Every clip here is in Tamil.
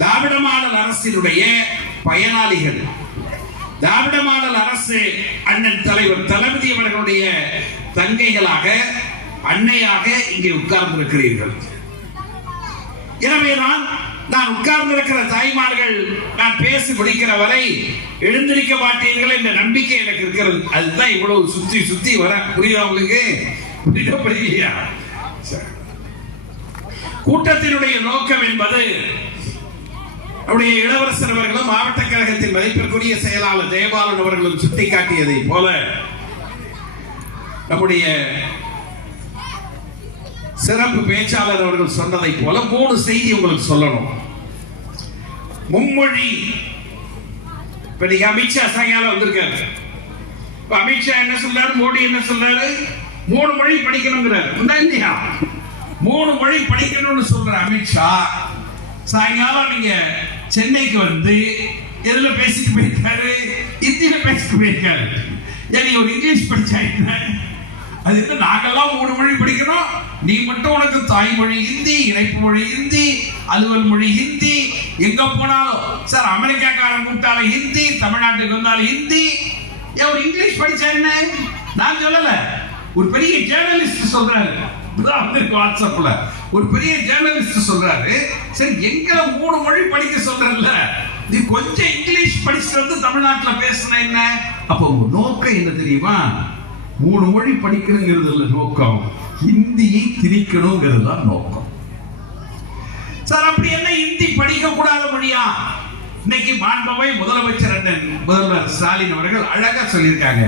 திராவிட மாடல் அரசினுடைய பயனாளிகள். திராவிட மாடல் அரசு அண்ணன் தலைவர் தளபதி அவர்களுடைய தங்கைகளாக, அன்னையாக இங்கே உட்கார்ந்திருக்கிறீர்கள். எனவே நான் உட்கார்ந்திருக்கிற தாய்மார்கள் நான் பேசி முடிக்கிற வரை எழுந்திருக்க மாட்டீர்கள் என்ற நம்பிக்கை எனக்கு இருக்கிறது. அதுதான் இவ்வளவு சுத்தி சுத்தி வர. புரியுதா உங்களுக்கு? புரியலையா? கூட்டத்தினுடைய நோக்கம் என்பது நம்முடைய இளவரசர் அவர்களும் மாவட்ட கழகத்தின் மதிப்பிற்குரிய செயலாளர் ஜெயபாலன் அவர்களும் சுட்டிக்காட்டியதை போல நம்முடைய சிறப்பு பேச்சாளர் அவர்கள் சொன்னதை போல 3 செய்தி உங்களுக்கு சொல்லணும். மும்மொழி. இப்ப நீங்க அமித்ஷா சாயங்காலம் வந்திருக்காரு. அமித்ஷா என்ன சொல்றாரு, மோடி என்ன சொல்றாரு? 3 மொழி படிக்கணுங்கிறாரு. இல்லையா? 3 மொழி படிக்கணும்னு சொல்ற அமித்ஷா சாயங்காலம் நீங்க சென்னைக்கு வந்து எதுல பேசிட்டு போயிருக்காரு? ஹிந்தியில பேசிட்டு போயிருக்காரு. நீ ஒரு இங்கிலீஷ் படிச்சா அது என்ன? நாங்கெல்லாம் 3 மொழி படிக்கணும், நீ மட்டும் உனக்கு தாய்மொழி ஹிந்தி, இணைப்பு மொழி ஹிந்தி, அலுவல் மொழி ஹிந்தி. எங்க போனாலும் சார் அமெரிக்காக்காரன் கூப்பிட்டாலும் ஹிந்தி, தமிழ்நாட்டுக்கு வந்தாலும் ஹிந்தி. ஒரு இங்கிலீஷ் படிச்சா என்ன? நான் சொல்லல, ஒரு பெரிய ஜேர்னலிஸ்ட் சொல்றாரு. வாட்ஸ்அப்ல ஒரு பெரிய ஜேர்னலிஸ்ட் சொல்றாரு, சரி எங்களை 3 மொழி படிக்க சொல்றல, நீ கொஞ்சம் இங்கிலீஷ் படிச்சுட்டு வந்து தமிழ்நாட்டுல பேசுன என்ன? அப்போ உங்க நோக்கம் என்ன தெரியுமா? 3 மொழி படிக்கணுங்கிறது இல்ல நோக்கம், ஹிந்தியை திணிக்கணுங்கிறது தான் நோக்கம். சார் அப்படி என்ன ஹிந்தி படிக்க கூடாத மொழியா? இன்னைக்கு மாண்புமை முதலமைச்சர் முதல்வர் ஸ்டாலின் அவர்கள் அழகா சொல்லியிருக்காங்க,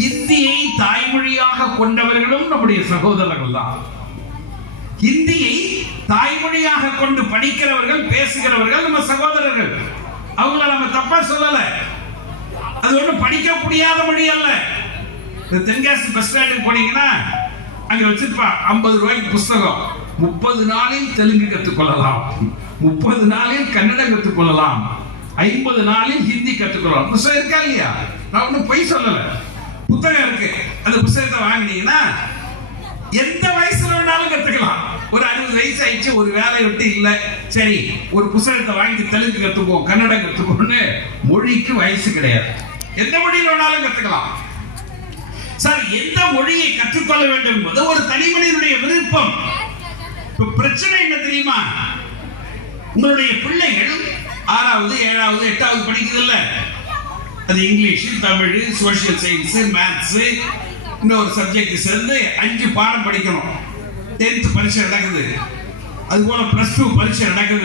ஹிந்தியை தாய்மொழியாக கொண்டவர்களும் நம்முடைய சகோதரர்கள் தான். ஹிந்தியை தாய்மொழியாக கொண்டு படிக்கிறவர்கள், பேசுகிறவர்கள் நம்ம சகோதரர்கள். அவங்கள நம்ம தப்பா சொல்லல. அது ஒன்றும் படிக்க முடியாத மொழி அல்ல. தென்காசி பஸ் ஸ்டாண்டுக்கு போனீங்கன்னா அங்க வச்சிருப்பா 50 ரூபாய்க்கு புஸ்தகம். 30 நாளில் தெலுங்கு கற்றுக்கொள்ளலாம், 30 நாளில் கன்னடம் கற்றுக்கொள்ளலாம், 50 நாளில் ஹிந்தி கற்றுக்கொள்ளலாம். புத்தகம் இருக்கா இல்லையா? நான் ஒன்றும் பொய் சொல்லல, புத்தகம் இருக்கு. அந்த புத்தகத்தை வாங்கினீங்கன்னா எந்த வயசுல வேணாலும் கத்துக்கலாம். ஒரு 60 வயசு ஆயிடுச்சு, ஒரு வேலை விட்டு இல்ல, சரி ஒரு புத்தகத்தை வாங்கி தெலுங்கு கத்துப்போம், கன்னடம் கத்துப்போம்னு மொழிக்கு வயசு கிடையாது. எந்த மொழியில் வேணாலும் கத்துக்கலாம். சார் எந்த மொழியை கற்றுக்கொள்ள வேண்டும் என்பது ஒரு தனி மனிதனுடைய விருப்பம். பிரச்சனை என்ன தெரியுமா? உங்களுடைய பிள்ளைகள் 6வது 7வது 8வது படிக்குது இல்ல, அது English, Tamil, social science, maths, இன்னொரு சப்ஜெக்ட் சேர்ந்து 5 பாடம் படிக்கணும். 10th பரீட்சை நடக்குது, அது போல +2 பரீட்சை நடக்குது.